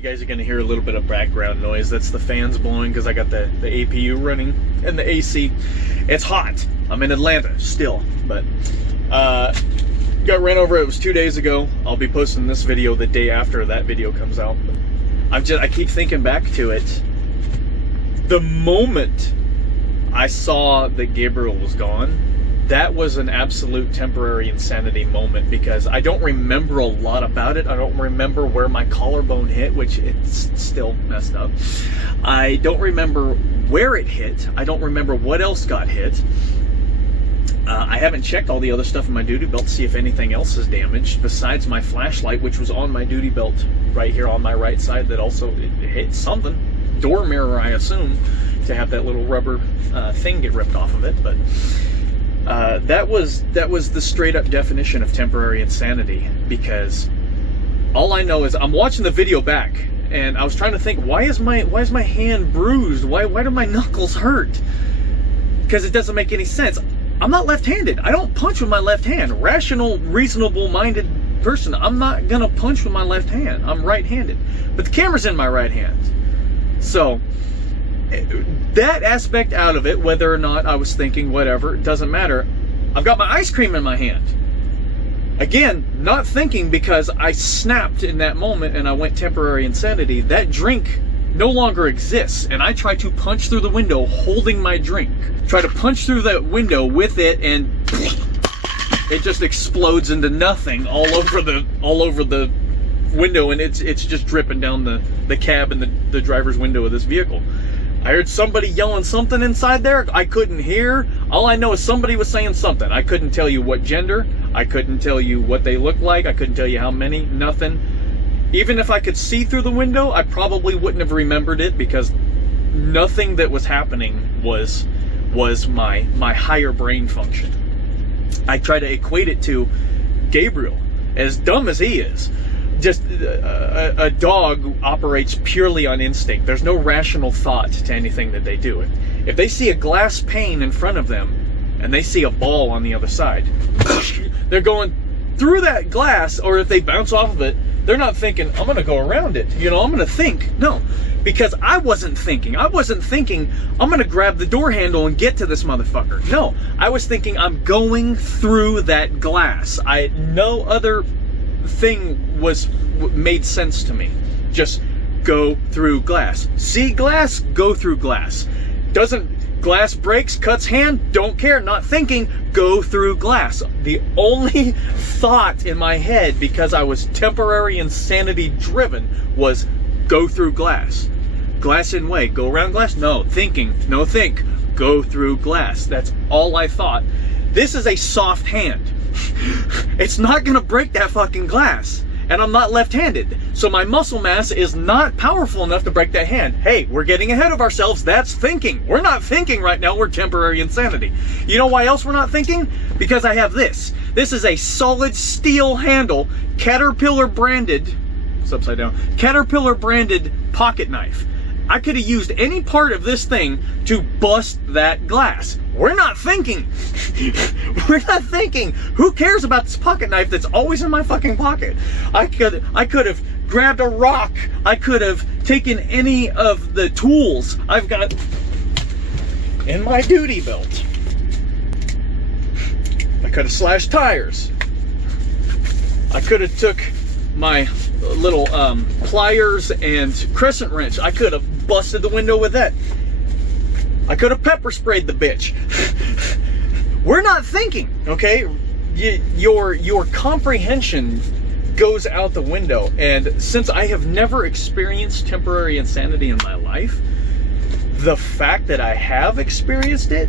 You guys are going to hear a little bit of background noise. That's the fans blowing because I got the APU running and the AC. It's hot. I'm in Atlanta still, but got ran over. It was 2 days ago. I'll be posting this video the day after that video comes out. I keep thinking back to it. The moment I saw that Gabriel was gone, that was an absolute temporary insanity moment because I don't remember a lot about it. I don't remember where my collarbone hit, which it's still messed up. I don't remember where it hit. I don't remember what else got hit. I haven't checked all the other stuff in my duty belt to see if anything else is damaged besides my flashlight, which was on my duty belt right here on my right side that also hit something. Door mirror, I assume, to have that little rubber thing get ripped off of it, but that was the straight up definition of temporary insanity, because all I know is I'm watching the video back and I was trying to think, why is my hand bruised? Why do my knuckles hurt? Because it doesn't make any sense. I'm not left-handed. I don't punch with my left hand. Rational, reasonable-minded person, I'm not gonna punch with my left hand. I'm right-handed, but the camera's in my right hand. So that aspect out of it, whether or not I was thinking, whatever, it doesn't matter. I've got my ice cream in my hand. Again, not thinking because I snapped in that moment and I went temporary insanity. That drink no longer exists, and I try to punch through the window holding my drink. Try to punch through that window with it, and it just explodes into nothing all over the window, and it's just dripping down the cab and the driver's window of this vehicle. I heard somebody yelling something inside there. I couldn't hear. All I know is somebody was saying something. I couldn't tell you what gender. I couldn't tell you what they looked like. I couldn't tell you how many. Nothing. Even if I could see through the window, I probably wouldn't have remembered it, because nothing that was happening was my higher brain function. I try to equate it to Gabriel, as dumb as he is. Just a dog operates purely on instinct. There's no rational thought to anything that they do. If they see a glass pane in front of them and they see a ball on the other side, they're going through that glass, or if they bounce off of it, they're not thinking, I'm gonna go around it. You know, I'm gonna think. No, because I wasn't thinking. I wasn't thinking, I'm gonna grab the door handle and get to this motherfucker. No, I was thinking, I'm going through that glass. No other thing made sense to me. Just go through glass. See glass, go through glass. Glass breaks, cuts hand, don't care, not thinking, go through glass. The only thought in my head, because I was temporary insanity driven, was go through glass. Glass in way, go around glass? No. Thinking, no think, go through glass. That's all I thought. This is a soft hand. It's not gonna break that fucking glass. And I'm not left-handed, so my muscle mass is not powerful enough to break that hand. Hey, we're getting ahead of ourselves. That's thinking. We're not thinking right now. We're temporary insanity. You know why else we're not thinking? Because I have this. This is a solid steel handle, Caterpillar branded, it's upside down, Caterpillar branded pocket knife. I could have used any part of this thing to bust that glass. We're not thinking. We're not thinking. Who cares about this pocket knife that's always in my fucking pocket? I could have grabbed a rock. I could have taken any of the tools I've got in my duty belt. I could have slashed tires. I could have took my little pliers and crescent wrench. I could have busted the window with that. I could have pepper sprayed the bitch. We're not thinking, okay? Your comprehension goes out the window. And since I have never experienced temporary insanity in my life, the fact that I have experienced it,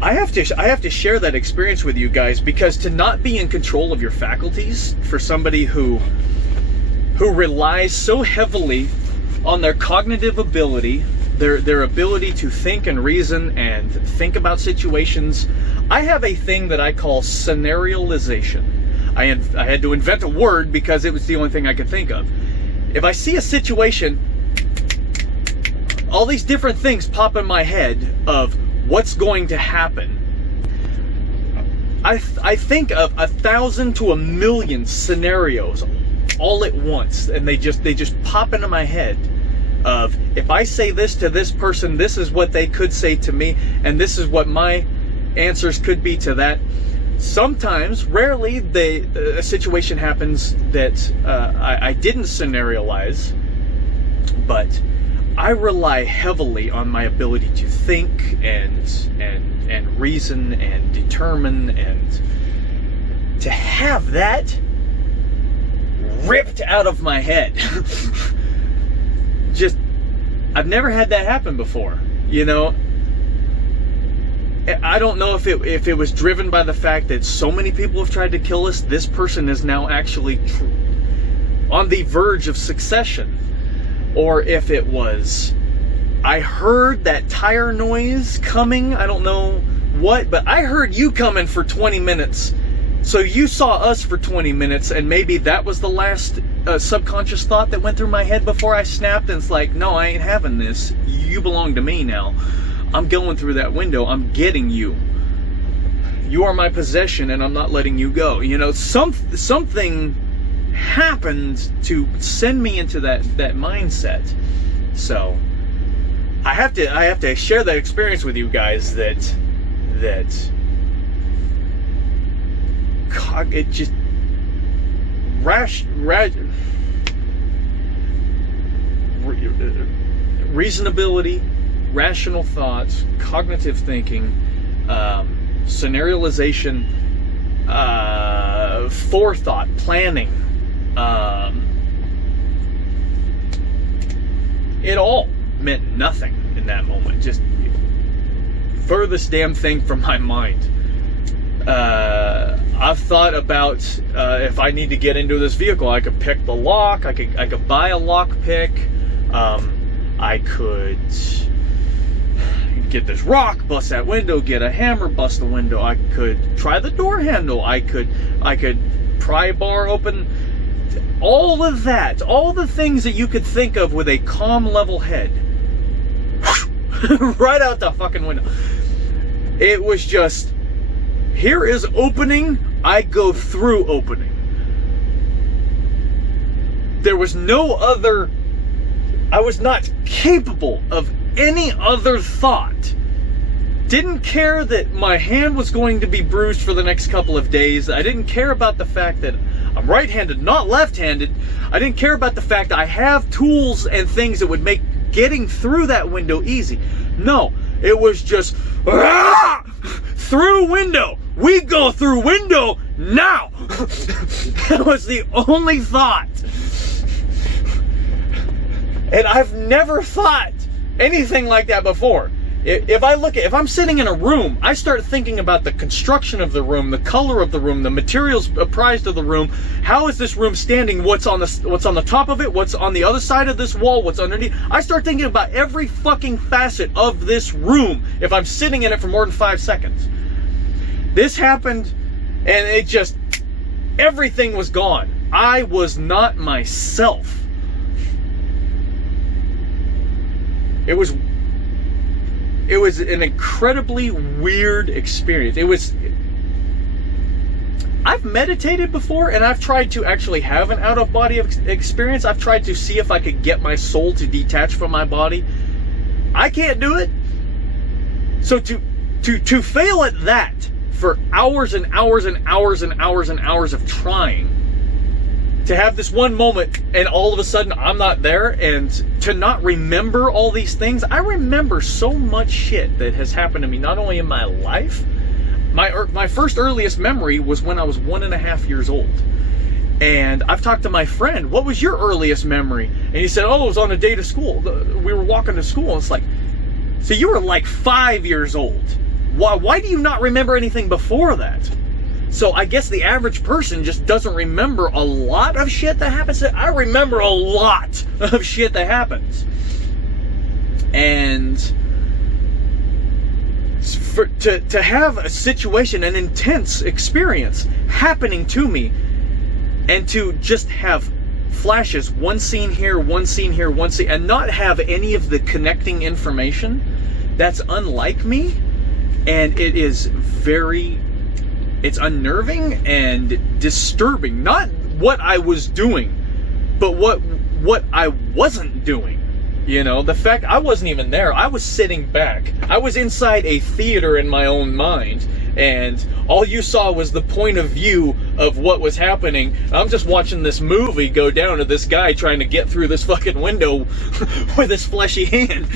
I have to share that experience with you guys, because to not be in control of your faculties for somebody who relies so heavily on their cognitive ability, their ability to think and reason and think about situations. I have a thing that I call scenarialization. I had to invent a word because it was the only thing I could think of. If I see a situation, all these different things pop in my head of what's going to happen. I think of 1,000 to 1,000,000 scenarios all at once, and they just pop into my head of, if I say this to this person, this is what they could say to me, and this is what my answers could be to that. Sometimes, rarely, a situation happens that I didn't scenariolize, but I rely heavily on my ability to think and reason and determine, and to have that ripped out of my head. Just, I've never had that happen before, you know. I don't know if it was driven by the fact that so many people have tried to kill us. This person is now actually on the verge of succession, or if it was, I heard that tire noise coming. I don't know what, but I heard you coming for 20 minutes. So you saw us for 20 minutes, and maybe that was the last subconscious thought that went through my head before I snapped, and it's like, no, I ain't having this. You belong to me now. I'm going through that window. I'm getting you. You are my possession, and I'm not letting you go. You know, something happened to send me into that mindset. So I have to share that experience with you guys. That it just reasonability, rational thoughts, cognitive thinking, scenarialization, forethought, planning, it all meant nothing in that moment. Just furthest damn thing from my mind. I've thought about if I need to get into this vehicle, I could pick the lock. I could buy a lock pick. I could get this rock, bust that window, get a hammer, bust the window. I could try the door handle. I could pry a bar open. All of that, all the things that you could think of with a calm, level head, right out the fucking window. It was just, here is opening, I go through opening. There was no other, I was not capable of any other thought. Didn't care that my hand was going to be bruised for the next couple of days. I didn't care about the fact that I'm right-handed, not left-handed. I didn't care about the fact I have tools and things that would make getting through that window easy. No, it was just, through window. We go through window now. That was the only thought. And I've never thought anything like that before. If I'm sitting in a room, I start thinking about the construction of the room, the color of the room, the materials apprised of the room. How is this room standing? What's on the top of it? What's on the other side of this wall? What's underneath? I start thinking about every fucking facet of this room if I'm sitting in it for more than 5 seconds. This happened, and it just, everything was gone. I was not myself. It was an incredibly weird experience. I've meditated before, and I've tried to actually have an out-of-body experience. I've tried to see if I could get my soul to detach from my body. I can't do it. So to fail at that for hours and hours and hours and hours and hours of trying, to have this one moment and all of a sudden I'm not there, and to not remember all these things. I remember so much shit that has happened to me, not only in my life. My first earliest memory was when I was 1.5 years old. And I've talked to my friend, what was your earliest memory? And he said, oh, it was on a day to school. We were walking to school. And it's like, so you were like 5 years old. Why do you not remember anything before that? So I guess the average person just doesn't remember a lot of shit that happens. I remember a lot of shit that happens. And to have a situation, an intense experience happening to me, and to just have flashes, one scene here, one scene here, one scene, and not have any of the connecting information, that's unlike me. And it is it's unnerving and disturbing. Not what I was doing, But what I wasn't doing, you know, the fact I wasn't even there, I was sitting back. I was inside a theater in my own mind, and all you saw was the point of view of what was happening. I'm just watching this movie go down to this guy trying to get through this fucking window with his fleshy hand.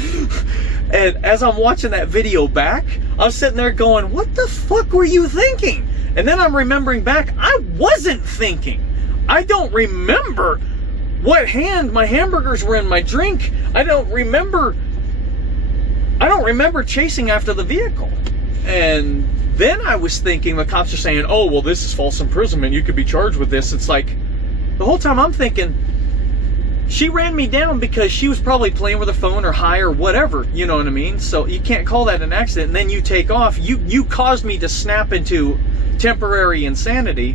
And as I'm watching that video back, I'm sitting there going, what the fuck were you thinking? And then I'm remembering back, I wasn't thinking. I don't remember what hand my hamburgers were in my drink. I don't remember chasing after the vehicle. And then I was thinking, the cops are saying, oh, well, this is false imprisonment, you could be charged with this. It's like, the whole time I'm thinking, she ran me down because she was probably playing with her phone or high or whatever, you know what I mean? So you can't call that an accident. And then you take off. You caused me to snap into temporary insanity.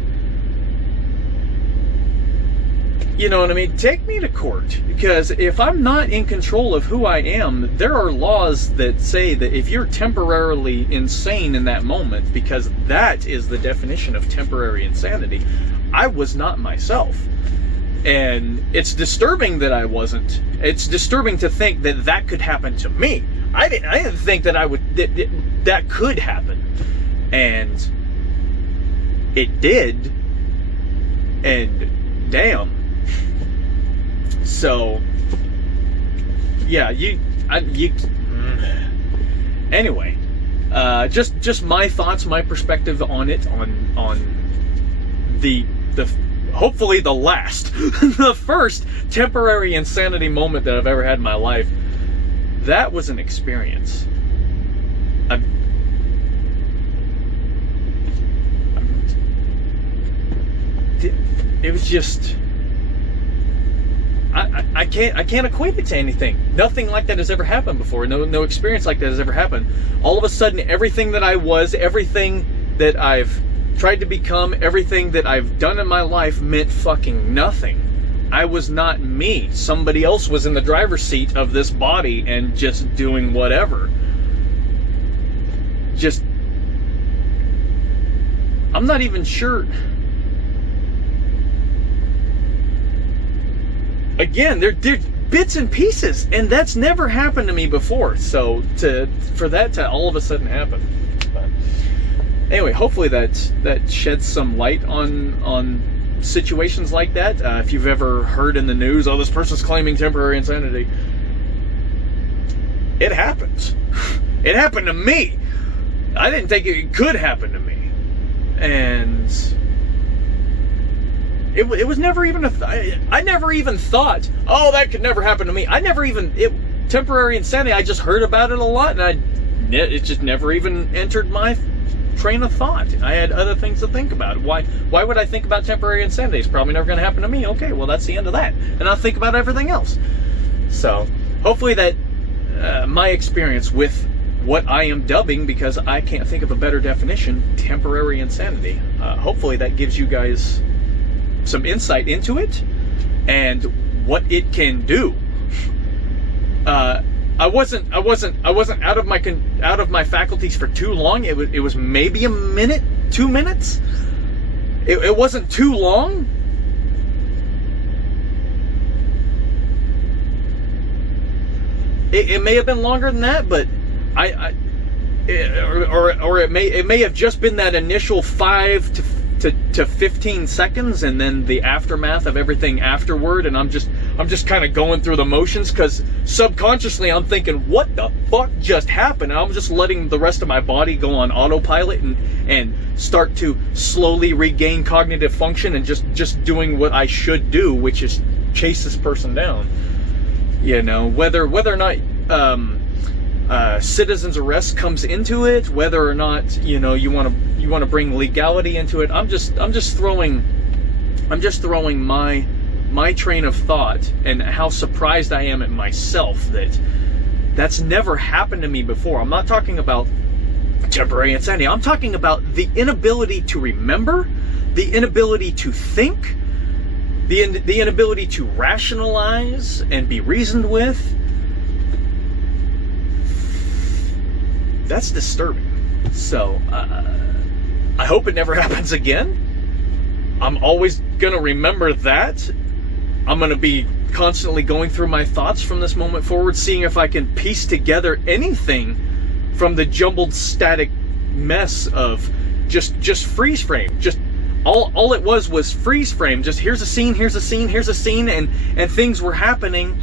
You know what I mean? Take me to court, because if I'm not in control of who I am, there are laws that say that if you're temporarily insane in that moment, because that is the definition of temporary insanity, I was not myself. And it's disturbing that I wasn't. It's disturbing to think that that could happen to me. I didn't think that that could happen. And it did. And damn. So, yeah, anyway, just my thoughts, my perspective on it, on the hopefully the last, the first temporary insanity moment that I've ever had in my life. That was an experience. It was just, I can't equate it to anything. Nothing like that has ever happened before. No experience like that has ever happened. All of a sudden, everything that I was, everything that I've tried to become, everything that I've done in my life meant fucking nothing. I was not me. Somebody else was in the driver's seat of this body and just doing whatever. Just, I'm not even sure. Again, they're bits and pieces, and that's never happened to me before. So for that to all of a sudden happen. But anyway, hopefully that sheds some light on situations like that. If you've ever heard in the news, oh, this person's claiming temporary insanity, it happens. It happened to me. I didn't think it could happen to me, and it was never even I never even thought, oh, that could never happen to me. Temporary insanity, I just heard about it a lot, and it just never even entered my train of thought. I had other things to think about. Why would I think about temporary insanity? It's probably never going to happen to me. Okay, well, that's the end of that. And I'll think about everything else. So hopefully that my experience with what I am dubbing, because I can't think of a better definition, temporary insanity, hopefully that gives you guys some insight into it and what it can do. I wasn't out of my faculties for too long. It was maybe a minute, 2 minutes. It wasn't too long. It may have been longer than that, but it may have just been that initial 5 to 15 seconds, and then the aftermath of everything afterward, and I'm just kind of going through the motions, because subconsciously I'm thinking, what the fuck just happened? And I'm just letting the rest of my body go on autopilot and start to slowly regain cognitive function, and just doing what I should do, which is chase this person down. You know, whether or not citizen's arrest comes into it, whether or not, you know, you want to bring legality into it. I'm just throwing my train of thought and how surprised I am at myself that's never happened to me before. I'm not talking about temporary insanity. I'm talking about the inability to remember, the inability to think, the inability to rationalize and be reasoned with. That's disturbing. So I hope it never happens again. I'm always gonna remember that, I'm going to be constantly going through my thoughts from this moment forward, seeing if I can piece together anything from the jumbled static mess of just freeze frame. Just all it was freeze frame. Just here's a scene, here's a scene, here's a scene, and things were happening.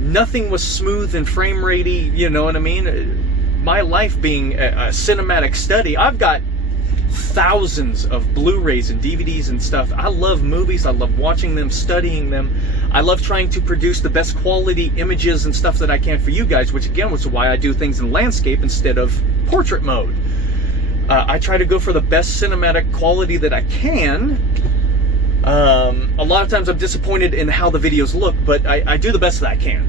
Nothing was smooth and frame ratey, you know what I mean? My life being a cinematic study, I've got thousands of Blu-rays and DVDs and stuff. I love movies. I love watching them, studying them. I love trying to produce the best quality images and stuff that I can for you guys, which again was why I do things in landscape instead of portrait mode. I try to go for the best cinematic quality that I can. A lot of times I'm disappointed in how the videos look, but I do the best that I can.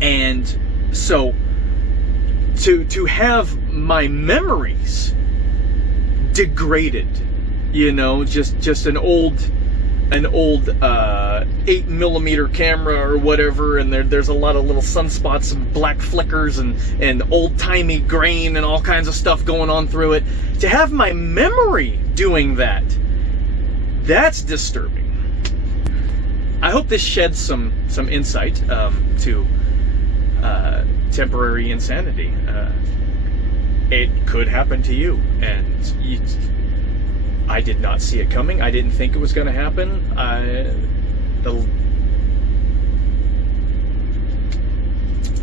And so to have my memories degraded, you know, just an old 8mm camera or whatever, and there's a lot of little sunspots and black flickers and old-timey grain and all kinds of stuff going on through it. To have my memory doing that, that's disturbing. I hope this sheds some insight to temporary insanity. It could happen to you, and I did not see it coming. I didn't think it was going to happen.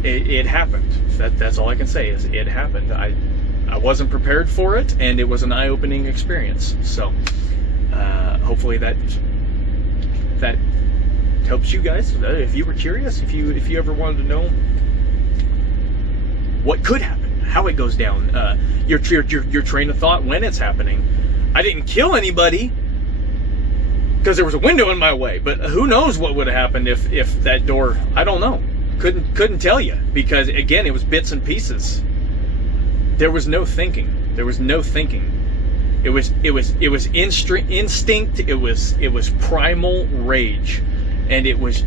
It happened. That's all I can say is it happened. I wasn't prepared for it, and it was an eye-opening experience. So hopefully that helps you guys. If you were curious, if you ever wanted to know what could happen, how it goes down, your train of thought when it's happening. I didn't kill anybody because there was a window in my way, but who knows what would have happened if that door, I don't know. Couldn't tell you, because again, it was bits and pieces. There was no thinking. There was no thinking. It was instinct. It was primal rage, and it was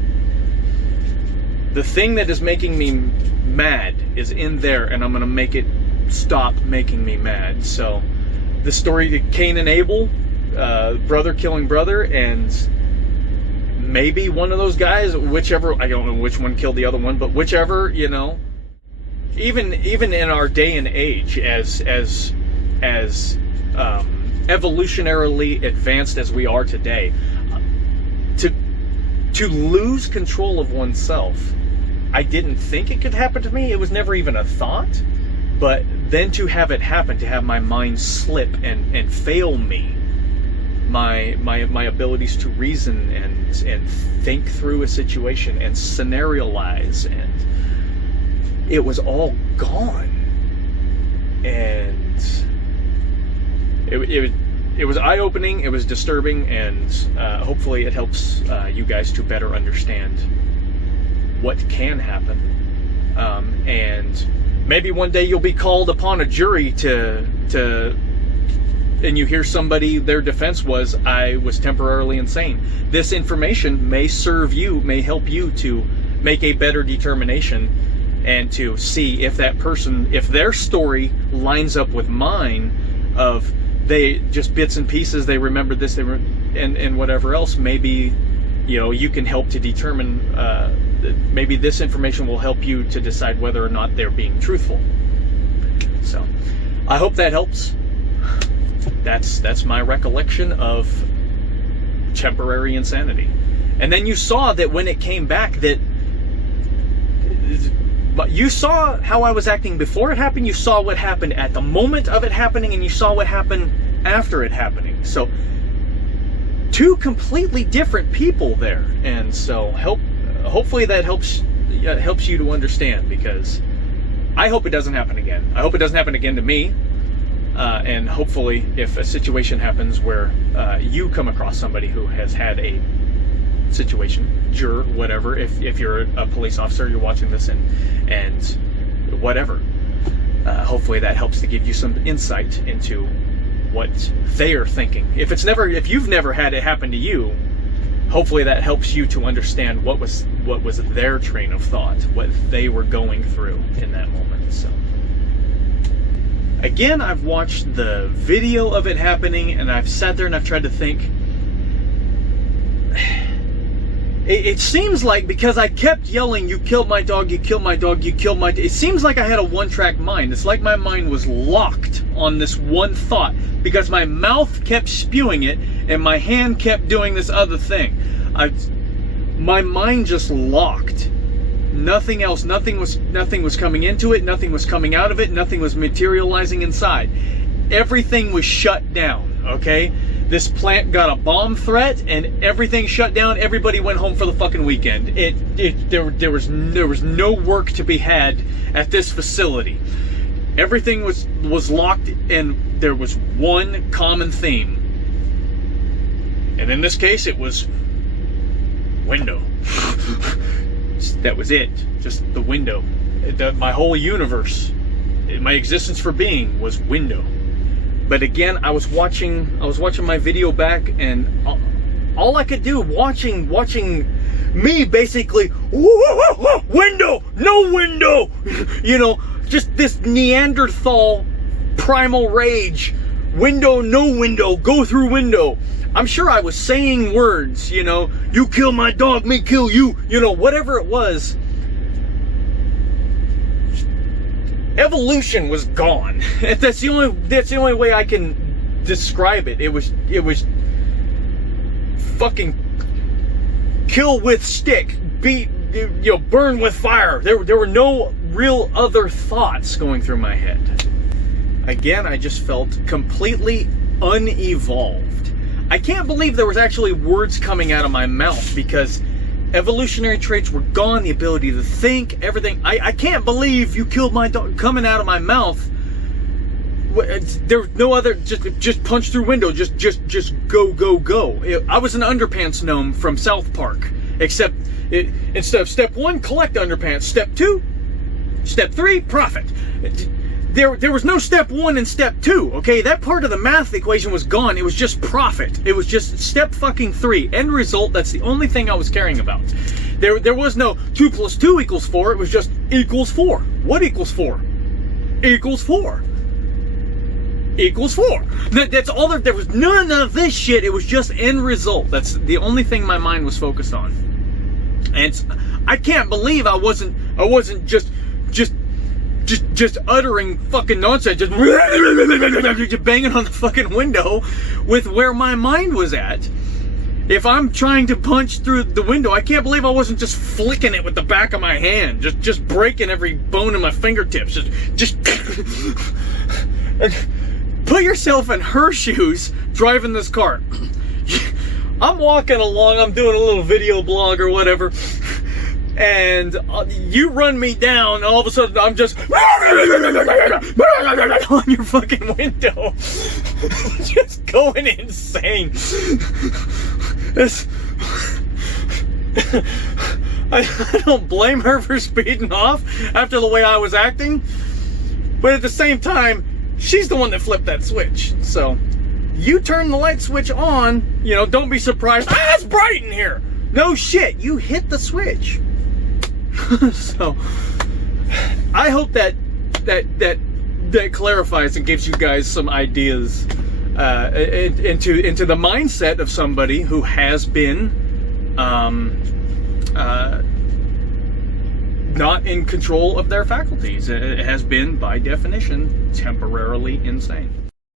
the thing that is making me mad is in there, and I'm gonna make it stop making me mad. So the story to Cain and Abel, brother killing brother, and maybe one of those guys, whichever, I don't know which one killed the other one, but whichever, you know, even in our day and age, as evolutionarily advanced as we are today, to lose control of oneself. I didn't think it could happen to me. It was never even a thought. But then to have it happen, to have my mind slip and fail me, my abilities to reason and think through a situation and scenariolize, and it was all gone. And it was eye-opening, it was disturbing, and hopefully it helps you guys to better understand what can happen. And maybe one day you'll be called upon a jury and you hear somebody, their defense was, I was temporarily insane. This information may serve you, may help you to make a better determination and to see if that person, if their story lines up with mine of they just bits and pieces, they remembered this, and whatever else. Maybe, you know, you can help to determine, maybe this information will help you to decide whether or not they're being truthful. So I hope that helps. That's my recollection of temporary insanity. And then you saw that when it came back, that you saw how I was acting before it happened, you saw what happened at the moment of it happening, and you saw what happened after it happening. So two completely different people there. And so hopefully that helps you to understand, because I hope it doesn't happen again. I hope it doesn't happen again to me. And hopefully if a situation happens where you come across somebody who has had a situation, juror, whatever, if you're a police officer, you're watching this and whatever, hopefully that helps to give you some insight into what they are thinking. If you've never had it happen to you, hopefully that helps you to understand what was their train of thought, what they were going through in that moment. So again, I've watched the video of it happening, and I've sat there and I've tried to think, it seems like because I kept yelling, you killed my dog, you killed my dog, you killed my... It seems like I had a one-track mind. It's like my mind was locked on this one thought because my mouth kept spewing it and my hand kept doing this other thing. My mind just locked. Nothing else, nothing was coming into it, nothing was coming out of it, nothing was materializing inside. Everything was shut down, okay? This plant got a bomb threat and everything shut down. Everybody went home for the fucking weekend. There was no work to be had at this facility. Everything was locked and there was one common theme. And in this case, it was window. That was it. Just the window. My whole universe, my existence for being was window. But again, I was watching my video back, and all I could do watching me basically window, no window, you know, just this Neanderthal primal rage, window, no window, go through window. I'm sure I was saying words, you know, you kill my dog, me kill you, you know, whatever it was. Evolution was gone. That's the only way I can describe it. It was fucking kill with stick, beat, you know, burn with fire. There were no real other thoughts going through my head. Again, I just felt completely unevolved. I can't believe there was actually words coming out of my mouth because evolutionary traits were gone, the ability to think, everything. I can't believe you killed my dog coming out of my mouth. There was no other, just punch through window, just go, go, go. I was an underpants gnome from South Park, except instead of step 1, collect underpants, step 2, step 3, profit. There was no step 1 and step 2, okay? That part of the math equation was gone. It was just profit. It was just step fucking 3. End result, that's the only thing I was caring about. There was no 2 plus 2 equals 4. It was just equals 4. What equals 4? Equals 4. Equals 4. That's all there was none of this shit. It was just end result. That's the only thing my mind was focused on. And I can't believe I wasn't just uttering fucking nonsense, just banging on the fucking window with where my mind was at. If I'm trying to punch through the window, I can't believe I wasn't just flicking it with the back of my hand, just breaking every bone in my fingertips, just put yourself in her shoes driving this car. I'm walking along, I'm doing a little video blog or whatever, and you run me down, and all of a sudden I'm just on your fucking window, just going insane. I don't blame her for speeding off after the way I was acting, but at the same time, she's the one that flipped that switch. So you turn the light switch on, you know, don't be surprised, it's bright in here. No shit, you hit the switch. So I hope that clarifies and gives you guys some ideas into the mindset of somebody who has been not in control of their faculties. It has been, by definition, temporarily insane.